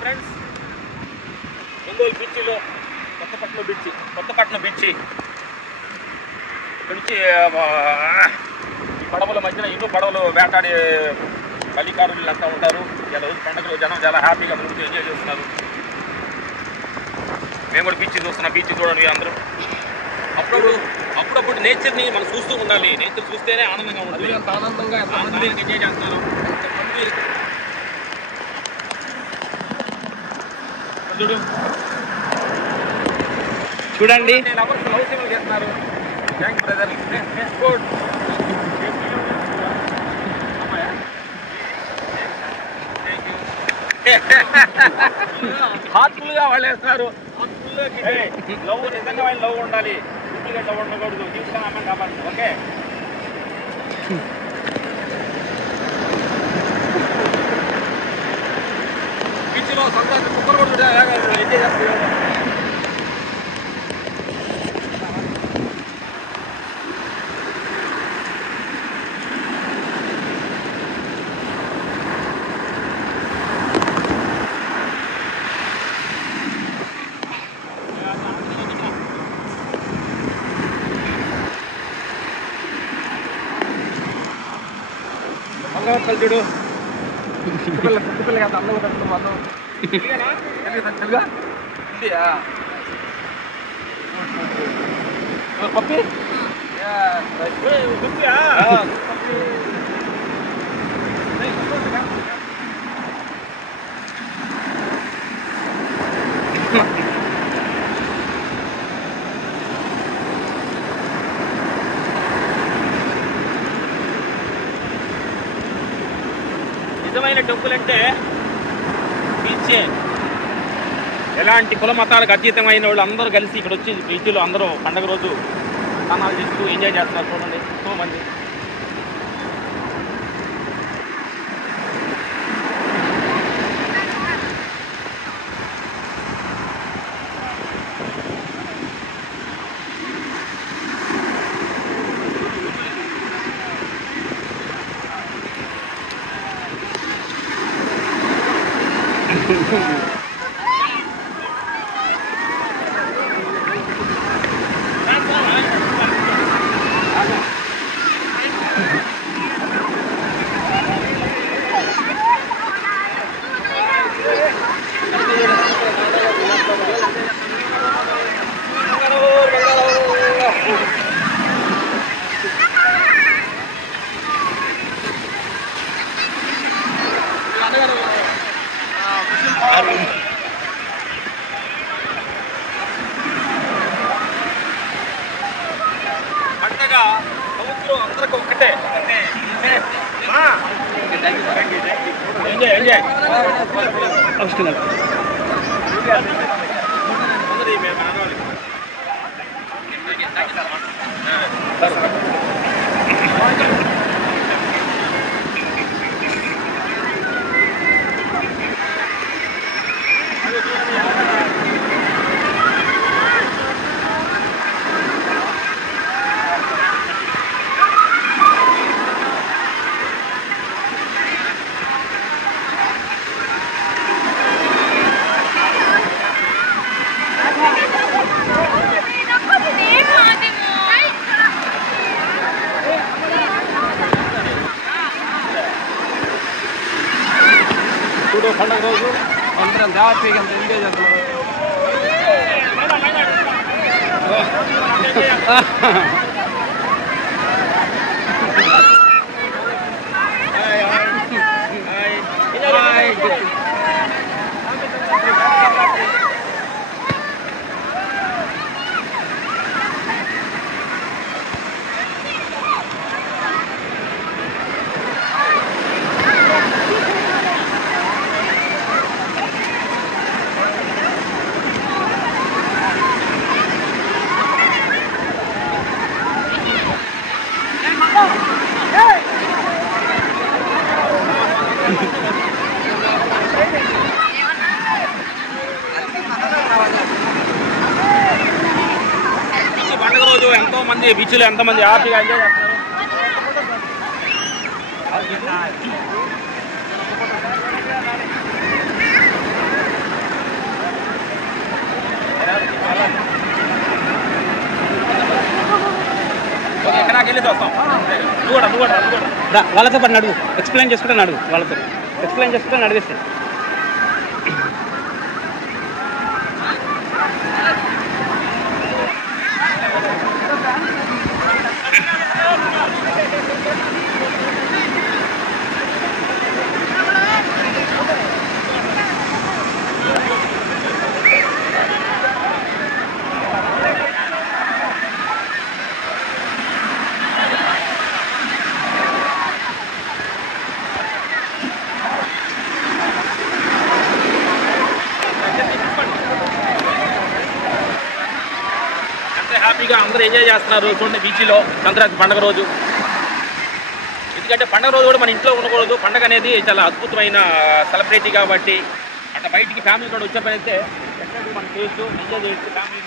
Friends, Ongole బీచ్లో Kothapatnam beach ఇక్కడ నుంచి పడవల మధ్యన ఎన్నో పడవలు వేటాడే కలికారులు అంతా ఉంటారు. ఇలా రోజు పండుగలో జనం చాలా హ్యాపీగా ముందుకు ఎంజాయ్ చేస్తున్నారు. మేము కూడా బీచ్ చూస్తున్నాం. బీచ్ చూడండి అందరూ. అప్పుడప్పుడు నేచర్ని మనం చూస్తూ ఉండాలి. నేచర్ చూస్తేనే ఆనందంగా ఉంటుంది. ఆనందంగా ఎంజాయ్ చేస్తున్నారు. చూడండి లవ్ సినిమా చేస్తున్నారు. Thanks brother. గుడ్. హార్ట్ఫుల్గా వాళ్ళు వేస్తున్నారు. లవ్ నిజంగా వాళ్ళు లవ్ ఉండాలి. డూప్లికేట్ లవ్ ఉండకూడదు. జీవితం అమ్మని కాపాడు. ఓకే. బీచ్లో సంక్రాంతి కుక్కలు కూడా ఎంజాయ్ చేస్తారు. చూడు కుక్కపిల్ల కాదు అన్నం తెలుగా పప్పి నిజమైన టెంపుల్ అంటే బీచే. ఎలాంటి కుల మతాలకు అతీతమైన వాళ్ళు అందరూ కలిసి ఇక్కడ వచ్చి బీచ్లో అందరూ పండుగ రోజు స్నానాలు చేస్తూ ఎంజాయ్ చేస్తున్నారు. చూడండి ఎంతో మంది. పండగ సముద్రం అందరికి ఒక్కటే. ఎంజాయ్ ఎంజాయ్ చూడు. పండుగ రోజు అందరం హ్యాపీగా అంత ఎంజాయ్ చేస్తున్నారు. పండుగ రోజు ఎంతో మంది బీచ్లో ఎంతమంది హ్యాపీగా ఎంజాయ్ చేస్తారు. వెళ్ళేసి వస్తాం. నువ్వు కూడా వాళ్ళతో పాటు నడువు, ఎక్స్ప్లెయిన్ చేసుకుంటే నడువు, వాళ్ళతో ఎక్స్ప్లెయిన్ చేసుకుంటే నడివేస్తే. హ్యాపీగా అందరూ ఎంజాయ్ చేస్తున్నారు చూడండి బీచ్లో సంక్రాంతి పండుగ రోజు. ఎందుకంటే పండుగ రోజు కూడా మన ఇంట్లో ఉండకూడదు. పండుగ అనేది చాలా అద్భుతమైన సెలబ్రిటీ కాబట్టి అట్లా బయటికి ఫ్యామిలీ కూడా వచ్చే పని అయితే ఎక్కడికి మనం చేయొచ్చు, ఎంజాయ్ చేయొచ్చు ఫ్యామిలీ.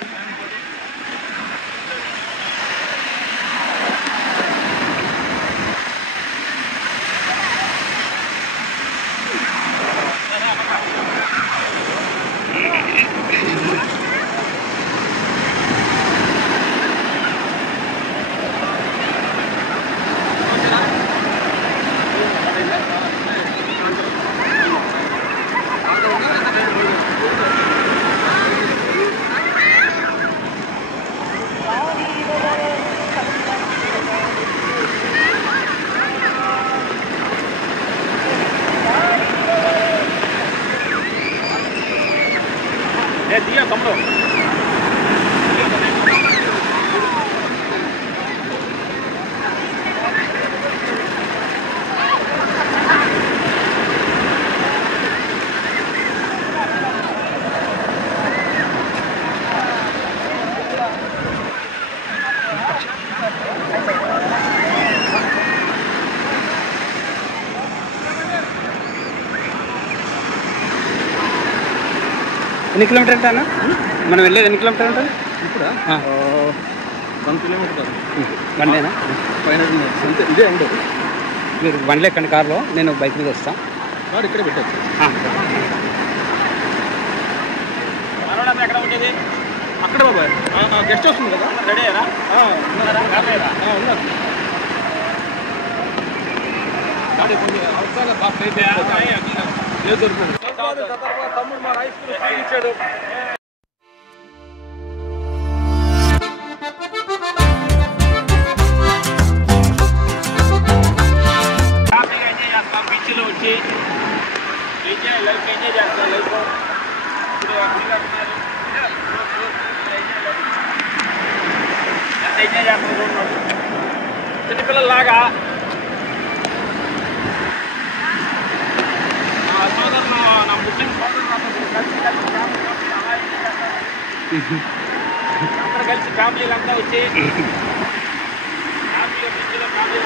దియా తమ్ముడు ఎన్ని కిలోమీటర్ అంటే అన్న మనం వెళ్ళేది ఎన్ని కిలోమీటర్ ఉంటుంది ఇప్పుడు 1 కిలోమీటర్ బండేనా 500 అంతే. ఇదే అండి, మీరు బండ్లు ఎక్కండి కార్లో, నేను బైక్ మీద వస్తాను. కార్ ఇక్కడే పెట్టచ్చు. ఎక్కడ ఉండేది అక్కడ బాబాయ్ గెస్ట్ హౌస్ ఉంది కదా, రెడీ అయ్యారా? ఉన్నారు. తమ్ముడు మా రైస్ ఇచ్చాడు. బీచ్లో వచ్చి లైఫ్ ఎంజాయ్ చేస్తారు. లైఫ్ ఇప్పుడు ఎంత ఎంజాయ్ చేస్తారు చిన్నపిల్లలాగా. సోదరులు నా ముస్లిం సోదరులు అందరూ కలిసి ఫ్యామిలీలు అంతా వచ్చి ఫ్యామిలీ బీచ్లో ఫ్యామిలీ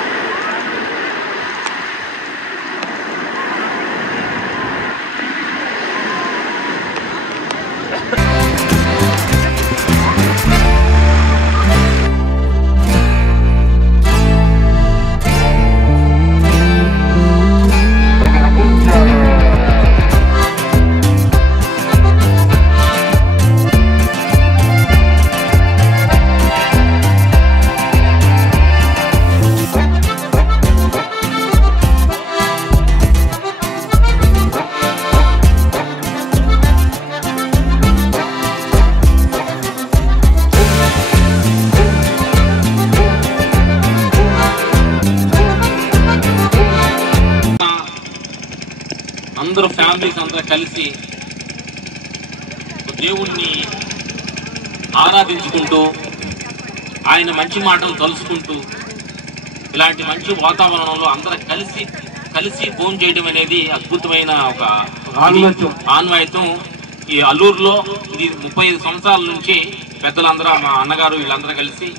అందరూ ఫ్యామిలీస్ అంతా కలిసి దేవుణ్ణి ఆరాధించుకుంటూ ఆయన మంచి మాటలు తలుసుకుంటూ ఇలాంటి మంచి వాతావరణంలో అందరూ కలిసి భోజనం చేయడం అనేది అద్భుతమైన ఒక ఆన్వాయితం. ఈ అల్లూరులో ఇది 35 సంవత్సరాల నుంచి పెద్దలందరూ మా అన్నగారు వీళ్ళందరూ కలిసి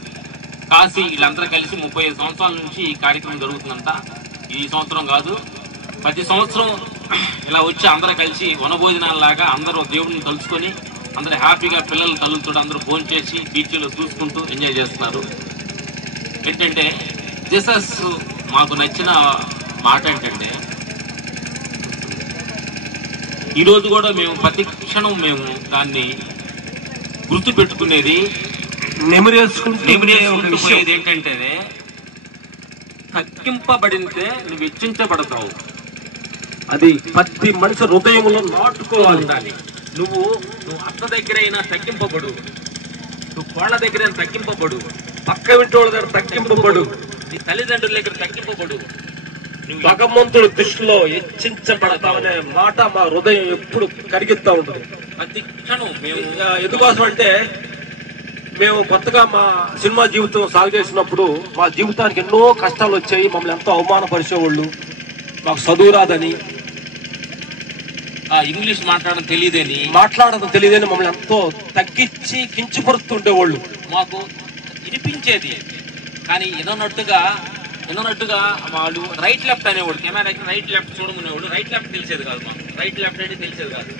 కాశీ వీళ్ళందరూ కలిసి 35 సంవత్సరాల నుంచి ఈ కార్యక్రమం జరుగుతుందంట. ఈ సంవత్సరం కాదు, ప్రతి సంవత్సరం ఇలా వచ్చి అందరూ కలిసి వనభోజనాలలాగా అందరూ దేవుడిని తలుచుకొని అందరూ హ్యాపీగా పిల్లలు తల్లుతో అందరూ భోజనం చేసి బీచ్లో చూసుకుంటూ ఎంజాయ్ చేస్తున్నారు. ఏంటంటే జీసస్ మాకు నచ్చిన మాట ఏంటంటే ఈరోజు కూడా మేము ప్రతి క్షణం మేము దాన్ని గుర్తు పెట్టుకునేది నెమరేసుకుంటూ ఏంటంటే తగ్గింపబడితే నువ్వు హెచ్చించబడతావు. అది ప్రతి మనిషి హృదయంలో నాటుకోవాలి. ఉండాలి. నువ్వు అత్త దగ్గర అయినా తగ్గింపబడు, నువ్వు కోళ్ళ దగ్గర అయినా తగ్గింపబడు, పక్క వింటోళ్ళ దగ్గర తగ్గింపబడు, నీ తల్లిదండ్రుల దగ్గర తగ్గింపబడు. నువ్వు భగవంతుడి దృష్టిలో హెచ్చించబడతామనే మాట మా హృదయం ఎప్పుడు కరిగిస్తా ఉంటుంది. ప్రతి క్షణం మేము ఎందుకోసం అంటే మేము కొత్తగా మా సినిమా జీవితం సాగు చేసినప్పుడు మా జీవితానికి ఎన్నో కష్టాలు వచ్చాయి. మమ్మల్ని ఎంతో అవమానపరిచేవాళ్ళు, మాకు చదువు రాదని, ఇంగ్లీష్ మాట్లాడడం తెలియదని మమ్మల్ని ఎంతో తగ్గించి కించపరుస్తుండేవాళ్ళు. మాకు వినిపించేది కానీ విననట్టుగా వాళ్ళు రైట్ లెఫ్ట్ అనేవాడు. కెమెరా రైట్ లెఫ్ట్ చూడమనేవాడు. రైట్ లెఫ్ట్ తెలిసేది కాదు, మాకు రైట్ లెఫ్ట్ అంటే తెలిసేది కాదు.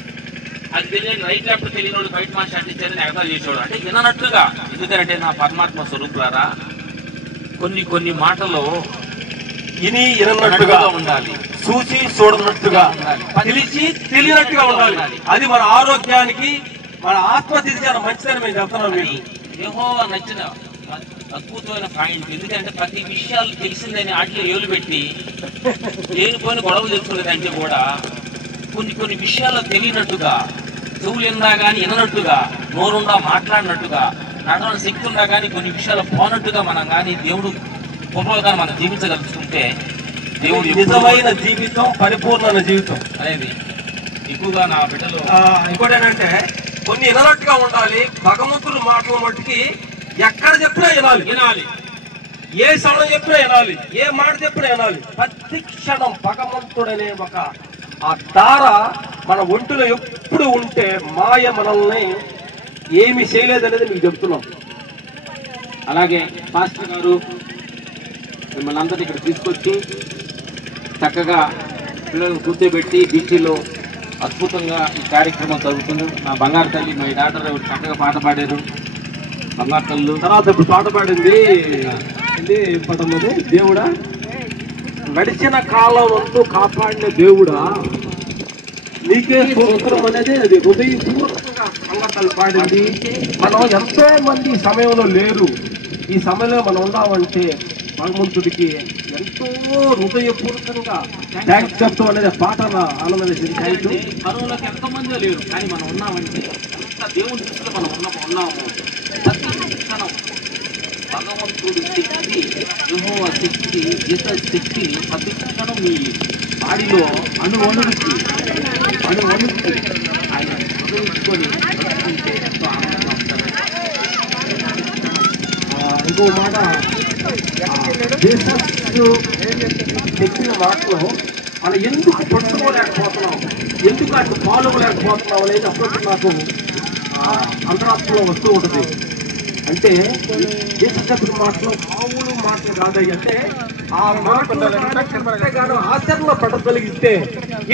అది తెలియని రైట్ లెఫ్ట్ తెలియని వాడు బయట మాట షర్ట్ ఇచ్చేది ఎగతాలు చేసేవాడు. అంటే విననట్టుగా. ఎందుకంటే నా పరమాత్మ స్వరూపులారా కొన్ని మాటలు విననట్టుగా ఉండాలి, చూసి చూడనట్టుగా, తెలిసి తెలియనట్టుగా ఉండాలి. అది మన ఆరోగ్యానికి, మన ఆత్మస్థితి చాలా మంచిదని మేము చెప్తున్నాం. మీకు యెహోవా నచ్చిన అద్భుతమైన పాయింట్. ఎందుకంటే ప్రతి విషయాలు తెలిసిందని ఆటలో ఏలు పెట్టి లేనిపోయిన గొడవలు తెలుసుకునేదంటే కూడా కొన్ని విషయాలు తెలియనట్టుగా, చెవులు ఎందా కానీ విననట్టుగా, నోరుండా మాట్లాడినట్టుగా, నడవన శక్తి ఉందా కానీ కొన్ని విషయాలు పోనట్టుగా మనం కానీ దేవుడు గొప్పగా మనం జీవించగలుగుతుంటే దేవుడు నిజమైన జీవితం, పరిపూర్ణమైన జీవితం అనేది ఎక్కువగా నా బిడ్డలు. ఇంకోటి ఏంటంటే కొన్ని విననట్టుగా ఉండాలి. భగవంతుడు మాటల మట్టుకి ఎక్కడ చెప్పినా వినాలి, ఏ సమయం చెప్పినా వినాలి, ఏ మాట చెప్పినా వినాలి. ప్రతి క్షణం భగవంతుడనే ఒక ఆ ధార మన ఒంటిలో ఎప్పుడు ఉంటే మాయ మనల్ని ఏమి చేయలేదనేది మీకు చెప్తున్నాం. అలాగే పాస్టర్ గారు మిమ్మల్ని అందరినీ ఇక్కడ తీసుకొచ్చి చక్కగా పిల్లలను కూర్చోబెట్టి బీచ్లో అద్భుతంగా ఈ కార్యక్రమం జరుగుతుంది. నా బంగారు తల్లి, మా డాక్టర్ చక్కగా పాట పాడారు. బంగారు తల్లు తర్వాత ఇప్పుడు పాట పాడింది పదమ్మది, దేవుడా గడిచిన కాలం అంతా కాపాడిన దేవుడా నీకే స్తోత్రం అనేది అది హృదయపూర్వకంగా సంగతులు పాడింది. మనం ఎంతో మంది ఈ సమయంలో లేరు. ఈ సమయంలో మనం ఉన్నామంటే భగవంతుడికి ఎంతో హృదయపూర్వకంగా థ్యాంక్స్ చెప్తాం అనేది పాట ఆనందం వేసింది. కరువులకు ఎంతమంది లేరు కానీ మనం ఉన్నామంటే అంత దేవుని దృష్టిలో మనం ఉన్నాము. క్షణం భగవంతుడి శక్తి, యెహోవా శక్తి, జీసస్ శక్తి ప్రతి క్షణం మీ బాడీలో అణువణుకి ఆయన అనుభవించుకొని బ్రతుకుంటే ఎంతో ఆనందంగా ఉంటారు. ఇంకో మాట చెప్పిన మాటలో మనం ఎందుకు పట్టుకోలేకపోతున్నాం, ఎందుకు అటు పాల్గొలేకపోతున్నాం అనేది అప్పుడు నాకు అంతరాత్మలో వస్తూ ఉంటుంది. అంటే జీసస్ చెప్పిన మాటలో మామూలు మాటలు కాదయ్యి. అంటే ఆ మాటలు ఆచరణలో పడగలిగితే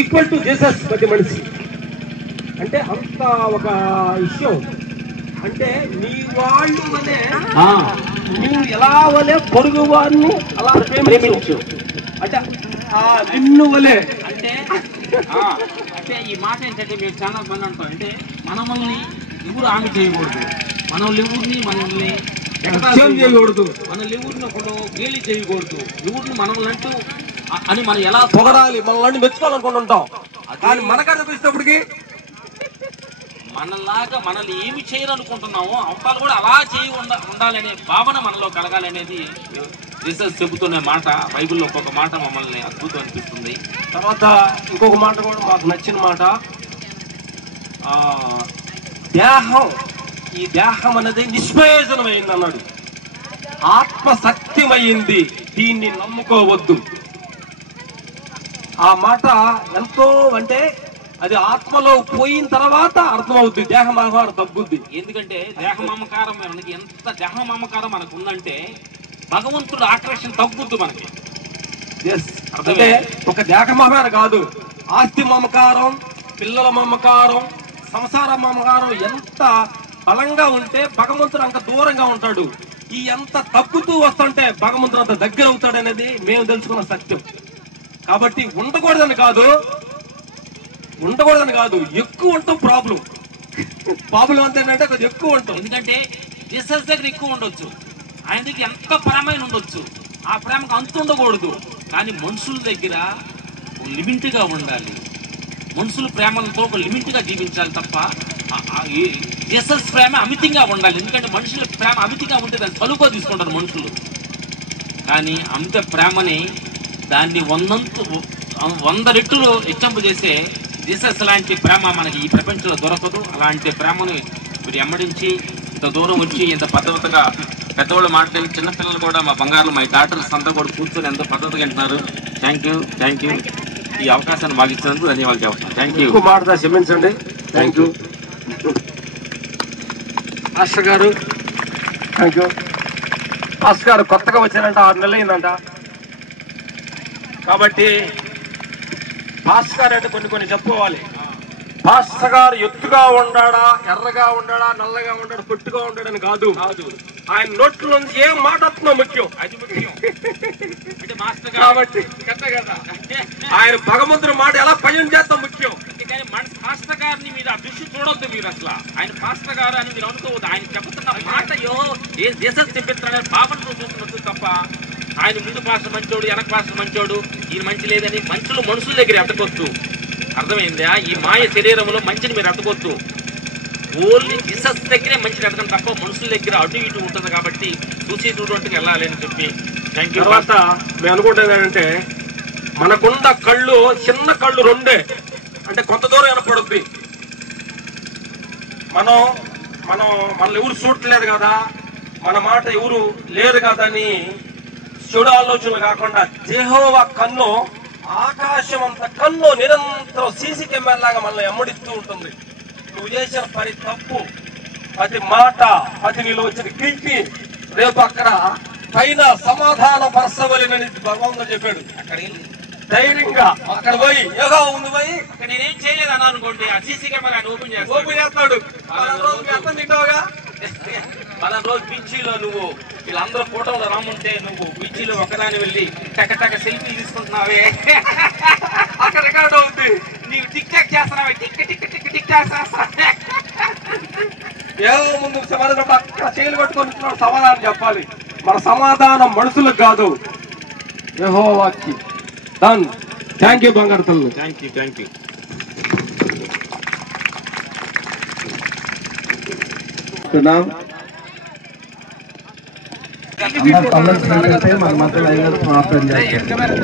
ఈక్వల్ టు జీసస్ ప్రతి మనిషి. అంటే అంత ఒక విషయం. అంటే నీ వాళ్ళు వలే నువ్వు ఎలా వలే పొరుగు వారిని అలా ప్రేమించు. అంటే నిన్ను వలే అంటే ఈ మాట ఏంటంటే మేము చాలా మంది అంటాం. అంటే మనల్ని ఎవరు హామీ చేయకూడదు, మనల్ని చేయకూడదు, మన ఎవరిని ఒకడు గేలి చేయకూడదు, ఎవరిని మనల్ని అంటూ అని మనం ఎలా పొగడాలి, మనల్ని మెచ్చుకోవాలనుకుంటుంటాం. కానీ మనకన్నా చూసినప్పటికీ మనలాగా మనల్ని ఏమి చేయాలనుకుంటున్నామో అవతల కూడా అలా ఉండాలనే భావన మనలో కలగాలనేది జీసస్ చెబుతున్న మాట. బైబిల్లో ఒక్కొక్క మాట మమ్మల్ని అద్భుతం అనిపిస్తుంది. తర్వాత ఇంకొక మాట కూడా మాకు నచ్చిన మాట, దేహం, ఈ దేహం అనేది నిష్ప్రయోజనమైంది అన్నాడు. ఆత్మశక్తిమైంది, దీన్ని నమ్ముకోవద్దు. ఆ మాట ఎంతో అంటే అది ఆత్మలో పోయిన తర్వాత అర్థమవుద్ది, దేహమహారం తగ్గుద్ది. ఎందుకంటే దేహమమకారం మనకి ఎంత దేహమమకారం మనకు ఉందంటే భగవంతుడు ఆకర్షణ తగ్గుద్దు మనకి. అంటే ఒక దేహమహారం కాదు, ఆస్తి మమకారం, పిల్లల మమకారం, సంసార మమకారం ఎంత బలంగా ఉంటే భగవంతుడు అంత దూరంగా ఉంటాడు. ఈ ఎంత తగ్గుతూ వస్తుంటే భగవంతుడు అంత దగ్గర అవుతాడు అనేది మేము తెలుసుకున్న సత్యం. కాబట్టి ఉండకూడదని కాదు, ఎక్కువ ఉంటాం. ప్రాబ్లం అంత ఏంటంటే కొంచెం ఎక్కువ ఉంటాం. ఎందుకంటే జీసస్ దగ్గర ఎక్కువ ఉండొచ్చు, ఆయన దగ్గర ఎంత పరమైన ఉండొచ్చు, ఆ ప్రేమకు అంతు ఉండకూడదు. కానీ మనుషుల దగ్గర లిమిట్గా ఉండాలి. మనుషుల ప్రేమలతో ఒక లిమిట్గా జీవించాలి తప్ప జీసస్ ప్రేమ అమితంగా ఉండాలి. ఎందుకంటే మనుషుల ప్రేమ అమితంగా ఉంటే దాన్ని తలుపుగా తీసుకుంటారు మనుషులు. కానీ అమిత ప్రేమని దాన్ని 100 రెట్లు హెచ్చింపు చేసే జీసస్ లాంటి ప్రేమ మనకి ఈ ప్రపంచంలో దొరకదు. అలాంటి ప్రేమను మీరు ఎమ్మడించి ఇంత దూరం వచ్చి ఇంత పద్ధతిగా పెద్దవాళ్ళు మాట్లాడి చిన్నపిల్లలు కూడా మా బంగారు మా డాక్టర్స్ అంతా కూడా కూర్చొని ఎంతో పద్ధతిగా వింటున్నారు. థ్యాంక్ యూ ఈ అవకాశాన్ని మాకు ఇచ్చినందుకు ధన్యవాదాలు చెప్తాను. Thank you. మాట క్షమించండి. థ్యాంక్ యూ మాస్టర్ గారు. థ్యాంక్ యూ మాస్టర్ గారు. కొత్తగా వచ్చారంట, 6 నెలలు అయిందంట. కాబట్టి మాస్టర్ గారు అంటే కొన్ని చెప్పుకోవాలి. మాస్టర్ గారు ఎత్తుగా ఉండాడా, ఎర్రగా ఉండాడా, నల్లగా ఉండాడా, పొట్టుగా ఉండాడని కాదు. ఆయన నోట్ల నుంచి ఏం మాట వస్తుందో ముఖ్యం. అది ముఖ్యం. కాబట్టి ఆయన భగవంతుడి మాట ఎలా పని చేస్తాం ముఖ్యం. కానీ మాస్టర్ గారిని మీరు ఆ దృష్టి చూడొద్దు. మీరు అసలు ఆయన మాస్టర్ గారు అని మీరు అనుకోవద్దు. ఆయన చెప్తున్న మాట ఏ దేశం చెప్పిస్తున్నాడని భావనతో చూస్తున్నట్టు తప్ప ఆయన ముందు పాస్టర్ మంచోడు, వెనక పాస్టర్ మంచోడు, ఈయన మంచి లేదని మనుషుల దగ్గర ఎత్తకొద్దు. అర్థమైందా? ఈ మాయ శరీరంలో మంచిని మీరు ఎత్తకొద్దు. ఓన్లీ జీసస్ దగ్గరే మంచిని ఎత్తడం తప్ప మనుషుల దగ్గర అటు ఇటు ఉంటుంది. కాబట్టి చూసి చూడటానికి వెళ్ళాలి అని చెప్పి థ్యాంక్ యూ. తర్వాత మేము అనుకుంటుంది ఏంటంటే మనకున్న కళ్ళు చిన్న కళ్ళు 2 అంటే కొంత దూరం వినపడుద్ది. మనల్ని ఎవరు చూడలేదు కదా, మన మాట ఎవరు లేరు కదా అని చెడు ఆలోచనలు కాకుండా యెహోవా కన్ను ఆకాశం అంత కన్ను నిరంతరం సీసీ కెమెరా లాగా మనల్ని ఎమ్మడిస్తూ ఉంటుంది. నువ్వు చేసిన తప్పు, ప్రతి మాట, ప్రతి నీలో వచ్చిన కీర్తి రేపు అక్కడ పైన సమాధాన పరచవలెనని భగవంతుడు చెప్పాడు. అక్కడ ధైర్యంగా అక్కడ పోయి ఏదో ఉంది పోయి అక్కడ నేనేం చేయలేదు అన్నా అనుకోండి, ఆ సీసీ కెమెరా ఓపెన్ చేస్తాడు. తింటావుగా పలా రోజు బీచ్లో నువ్వు వీళ్ళందరూ ఫోటోలు రాముంటే నువ్వు బీచ్లో ఒకదాని వెళ్ళి టక సెల్ఫీ తీసుకుంటున్నావే, అక్కడ రికార్డు అవుతుంది. నీవు టిక్ టాక్ చేస్తున్నావే, టిక్ టాక్ ఏదో ముందు అక్కడ చేయలు కొట్టుకొని సమాధానం చెప్పాలి. మన సమాధానం మనుషులకు కాదు, యెహోవాకి. డన్. థ్యాంక్ యూ బంగారు తల్లు. Thank you. అందరు కమెంట్స్ మన మధ్యలో ప్రార్థన చేస్తారు.